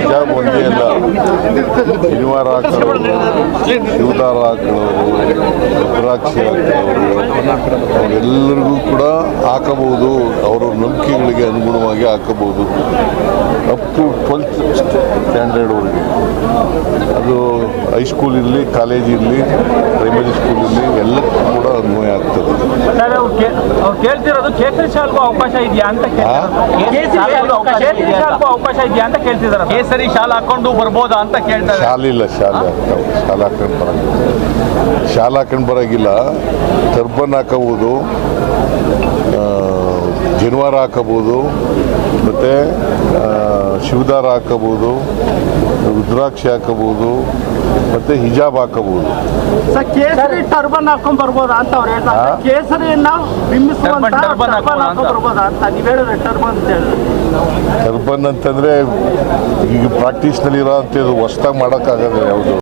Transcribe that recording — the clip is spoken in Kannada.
ಹಿಜಾಬ್ ಒಂದೇ ಅಲ್ಲ, ಶನಿವಾರ ಹಾಕೊಳ್ಳೋರು, ಶಿವದಾರ ಹಾಕೊಳ್ಳೋರು, ರುದ್ರಾಕ್ಷಿ ಹಾಕೊಳ್ಳೋರು ಅವರೆಲ್ಲರಿಗೂ ಕೂಡ ಹಾಕಬಹುದು. ಅವರ ನಂಬಿಕೆಗಳಿಗೆ ಅನುಗುಣವಾಗಿ ಹಾಕಬಹುದು. ಅಪ್ ಟು 12th ಸ್ಟ್ಯಾಂಡರ್ಡ್ವರೆಗೆ, ಅದು ಹೈಸ್ಕೂಲ್ ಇರಲಿ, ಕಾಲೇಜ್ ಇರಲಿ, ಪ್ರೈಮರಿ ಸ್ಕೂಲ್ ಇರಲಿ, ಎಲ್ಲಕ್ಕೂ ಕೂಡ ಅನ್ವಯ ಆಗ್ತದೆ. ಕೇಳ್ತಿರೋದು ಕೇಸರಿ ಶಾಲ್ಗೂ ಅವಕಾಶ ಇದೆಯಾ ಅಂತ ಅವಕಾಶ ಇದೆಯಾ ಅಂತ ಕೇಳ್ತಿದಾರೆ. ಕೇಸರಿ ಶಾಲೆ ಹಾಕೊಂಡು ಬರ್ಬೋದಾ ಅಂತ ಕೇಳ್ತಾರೆ. ಶಾಲೆ ಹಾಕೊಂಡು ಬರಂಗಿಲ್ಲ, ಶಾಲೆ ಹಾಕೊಂಡು ಬರೋಂಗಿಲ್ಲ. ಟರ್ಬನ್ ಹಾಕಬಹುದು, ಜನಿವಾರ ಹಾಕಬಹುದು, ಮತ್ತು ಶಿವದಾರ ಹಾಕಬಹುದು, ರುದ್ರಾಕ್ಷಿ ಹಾಕಬಹುದು, ಮತ್ತೆ ಹಿಜಾಬ್ ಹಾಕಬಹುದು. ಕೇಸರಿ ಟರ್ಬನ್ ಹಾಕೊಂಡ್ ಬರ್ಬೋದಾ ಅಂತ ಅವ್ರು ಹೇಳ್ತಾರೆ. ಕೇಸರಿಯನ್ನ ಬಿಂಬಿಸುವಂತ ಟರ್ಬನ್ ಹಾಕೊಂಡ್ ಬರ್ಬೋದಾ ಅಂತ ನೀವು ಹೇಳಿದ್ರೆ ಟರ್ಬನ್ ಅಂತ ಹೇಳಿದ್ರೆ. ಟರ್ಬನ್ ಅಂತಂದ್ರೆ ಈಗ ಪ್ರಾಕ್ಟೀಸ್ನಲ್ಲಿ ಇರೋ ಅಂತ ಹೊಸದಾಗಿ ಮಾಡೋಕ್ಕಾಗಲ್ಲ ಯಾವುದು.